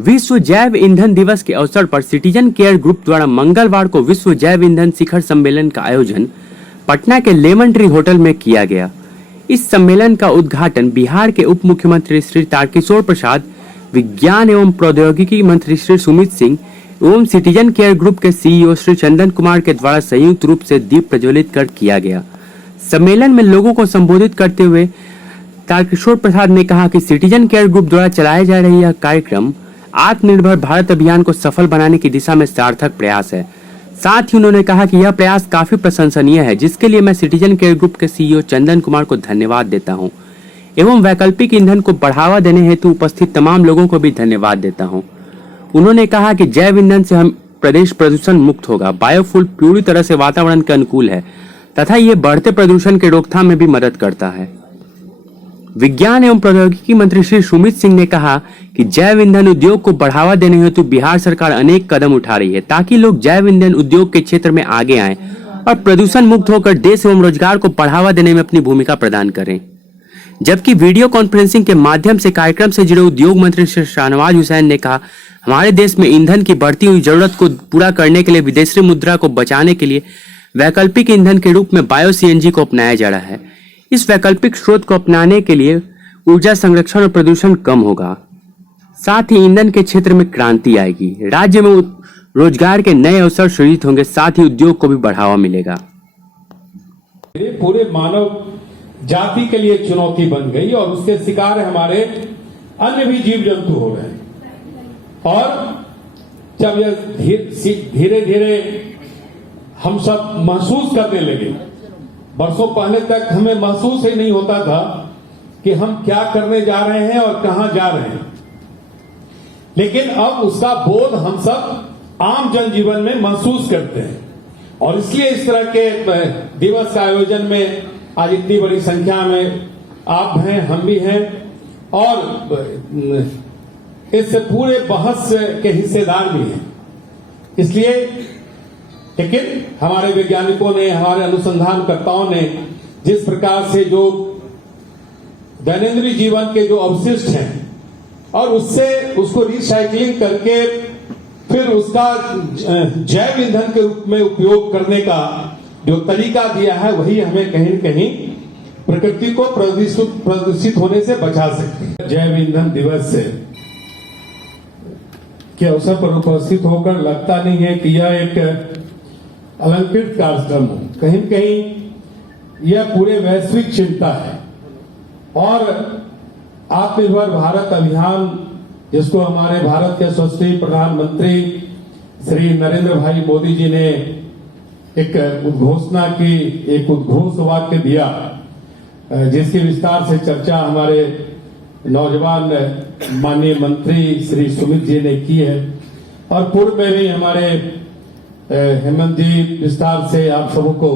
विश्व जैव ईंधन दिवस के अवसर पर सिटीजन केयर ग्रुप द्वारा मंगलवार को विश्व जैव ईंधन शिखर सम्मेलन का आयोजन पटना के लेमन ट्री होटल में किया गया। इस सम्मेलन का उद्घाटन बिहार के उप मुख्यमंत्री श्री तारकिशोर प्रसाद, विज्ञान एवं प्रौद्योगिकी मंत्री श्री सुमित सिंह एवं सिटीजन केयर ग्रुप के सीईओ श्री चंदन कुमार के द्वारा संयुक्त रूप से दीप प्रज्वलित कर किया गया। सम्मेलन में लोगों को संबोधित करते हुए तारकिशोर प्रसाद ने कहा कि सिटीजन केयर ग्रुप द्वारा चलाया जा रही यह कार्यक्रम आत्मनिर्भर भारत अभियान को सफल बनाने की दिशा में सार्थक प्रयास है। साथ ही उन्होंने कहा कि यह प्रयास काफी प्रशंसनीय है, जिसके लिए मैं सिटीजन केयर ग्रुप के सीईओ चंदन कुमार को धन्यवाद देता हूं एवं वैकल्पिक ईंधन को बढ़ावा देने हेतु उपस्थित तमाम लोगों को भी धन्यवाद देता हूं। उन्होंने कहा कि जैव ईंधन से हम प्रदेश प्रदूषण मुक्त होगा। बायोफ्यूल पूरी तरह से वातावरण के अनुकूल है तथा ये बढ़ते प्रदूषण के रोकथाम में भी मदद करता है। विज्ञान एवं प्रौद्योगिकी मंत्री श्री सुमित सिंह ने कहा कि जैव ईंधन उद्योग को बढ़ावा देने हेतु बिहार सरकार अनेक कदम उठा रही है ताकि लोग जैव ईंधन उद्योग के क्षेत्र में आगे आएं और प्रदूषण मुक्त होकर देश एवं रोजगार को बढ़ावा देने में अपनी भूमिका प्रदान करें। जबकि वीडियो कॉन्फ्रेंसिंग के माध्यम से कार्यक्रम से जुड़े उद्योग मंत्री श्री शाहनवाज हुसैन ने कहा, हमारे देश में ईंधन की बढ़ती हुई जरूरत को पूरा करने के लिए विदेशी मुद्रा को बचाने के लिए वैकल्पिक ईंधन के रूप में बायो सीएनजी को अपनाया जा रहा है। इस वैकल्पिक स्रोत को अपनाने के लिए ऊर्जा संरक्षण और प्रदूषण कम होगा, साथ ही ईंधन के क्षेत्र में क्रांति आएगी। राज्य में रोजगार के नए अवसर सृजित होंगे, साथ ही उद्योग को भी बढ़ावा मिलेगा। पूरे मानव जाति के लिए चुनौती बन गई और उसके शिकार हमारे अन्य भी जीव जंतु हो गए। और जब यह धीरे धीरे हम सब महसूस करने लगे, बरसों पहले तक हमें महसूस ही नहीं होता था कि हम क्या करने जा रहे हैं और कहां जा रहे हैं, लेकिन अब उसका बोध हम सब आम जनजीवन में महसूस करते हैं। और इसलिए इस तरह के दिवस का आयोजन में आज इतनी बड़ी संख्या में आप हैं, हम भी हैं और इस पूरे बहस के हिस्सेदार भी हैं। इसलिए लेकिन हमारे वैज्ञानिकों ने, हमारे अनुसंधानकर्ताओं ने जिस प्रकार से जो दैनंदिन जीवन के जो अवशिष्ट हैं और उसको रिसाइकलिंग करके फिर उसका जैव ईंधन के रूप में उपयोग करने का जो तरीका दिया है, वही हमें कहीं न कहीं प्रकृति को प्रदूषित होने से बचा सकते हैं। जैव ईंधन दिवस के अवसर पर उपस्थित होकर लगता नहीं है कि यह एक अलंकृत कार्यक्रम हो, कहीं न कहीं यह पूरे वैश्विक चिंता है। और आत्मनिर्भर भारत अभियान, जिसको हमारे भारत के यशस्वी प्रधानमंत्री श्री नरेंद्र भाई मोदी जी ने एक उद्घोषणा की, एक उद्घोष वाक्य दिया, जिसकी विस्तार से चर्चा हमारे नौजवान माननीय मंत्री श्री सुमित जी ने की है। और पूर्व में भी हमारे हेमंत जी विस्तार से आप सबको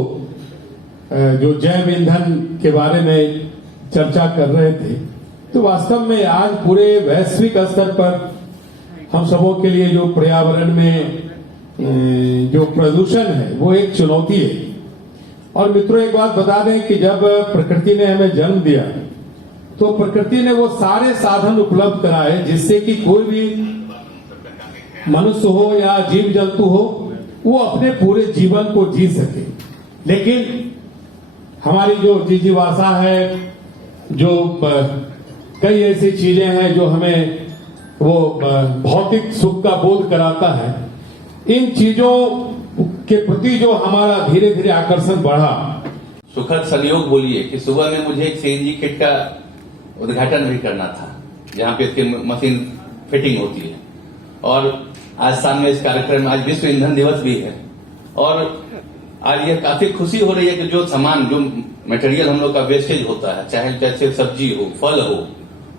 जो जैव ईंधन के बारे में चर्चा कर रहे थे। तो वास्तव में आज पूरे वैश्विक स्तर पर हम सबों के लिए जो पर्यावरण में जो प्रदूषण है वो एक चुनौती है। और मित्रों, एक बात बता दें कि जब प्रकृति ने हमें जन्म दिया तो प्रकृति ने वो सारे साधन उपलब्ध कराए जिससे कि कोई भी मनुष्य हो या जीव जंतु हो वो अपने पूरे जीवन को जी सके। लेकिन हमारी जो जीजीवासा है, जो कई ऐसी चीजें हैं जो हमें वो भौतिक सुख का बोध कराता है, इन चीजों के प्रति जो हमारा धीरे धीरे आकर्षण बढ़ा। सुखद संयोग बोलिए कि सुबह में मुझे एक सीएनजी किट का उद्घाटन भी करना था, जहां पे इसकी मशीन फिटिंग होती है। और आज सामने इस कार्यक्रम, आज विश्व ईंधन दिवस भी है और आज ये काफी खुशी हो रही है कि जो सामान, जो मटेरियल हम लोग का वेस्टेज होता है, चाहे जैसे सब्जी हो, फल हो,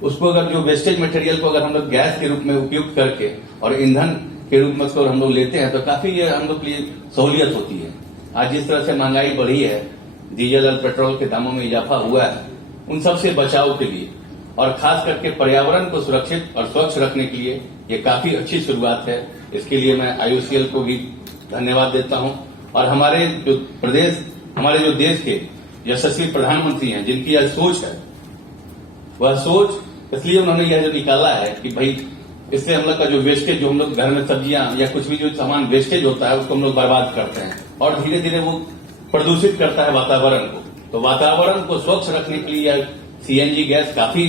उसको अगर जो वेस्टेज मटेरियल को अगर हम लोग गैस के रूप में उपयोग करके और ईंधन के रूप में उसको हम लोग लेते हैं तो काफी ये हम लोग के लिए सहूलियत होती है। आज जिस तरह से महंगाई बढ़ी है, डीजल और पेट्रोल के दामों में इजाफा हुआ है, उन सब से बचाव के लिए और खास करके पर्यावरण को सुरक्षित और स्वच्छ रखने के लिए ये काफी अच्छी शुरुआत है। इसके लिए मैं आईओसीएल को भी धन्यवाद देता हूं। और हमारे जो प्रदेश, हमारे जो देश के यशस्वी प्रधानमंत्री हैं, जिनकी यह सोच है, वह सोच इसलिए उन्होंने यह जो निकाला है कि भाई इससे हम लोग का जो वेस्टेज, जो हम लोग घर में सब्जियां या कुछ भी जो सामान वेस्टेज होता है उसको हम लोग बर्बाद करते हैं और धीरे धीरे वो प्रदूषित करता है वातावरण को। तो वातावरण को स्वच्छ रखने के लिए सीएनजी गैस काफी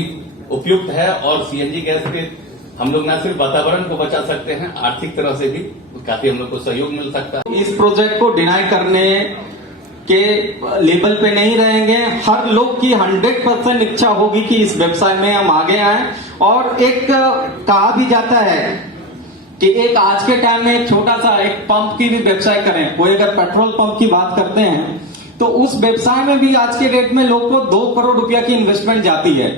उपयुक्त है और सीएनजी गैस के हम लोग न सिर्फ वातावरण को बचा सकते हैं, आर्थिक तरह से भी काफी हम लोग को सहयोग मिल सकता है। इस प्रोजेक्ट को डिनाई करने के लेवल पे नहीं रहेंगे। हर लोग की 100% इच्छा होगी कि इस व्यवसाय में हम आगे आए। और एक कहा भी जाता है कि एक आज के टाइम में एक छोटा सा एक पंप की भी व्यवसाय करें, कोई अगर पेट्रोल पंप की बात करते हैं तो उस व्यवसाय में भी आज के डेट में लोग को 2 करोड़ रुपया की इन्वेस्टमेंट जाती है।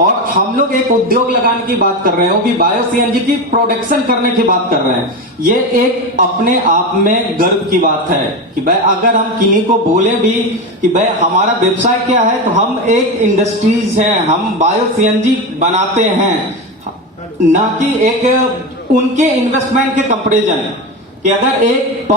और हम लोग एक उद्योग लगाने की बात कर रहे हैं, वो भी बायो सीएनजी की प्रोडक्शन करने की बात कर रहे हैं। ये एक अपने आप में गर्व की बात है कि भाई अगर हम किन्हीं को बोले भी कि भाई हमारा व्यवसाय क्या है, तो हम एक इंडस्ट्रीज हैं, हम बायो सीएनजी बनाते हैं, ना कि एक उनके इन्वेस्टमेंट के कंपैरिजन कि अगर एक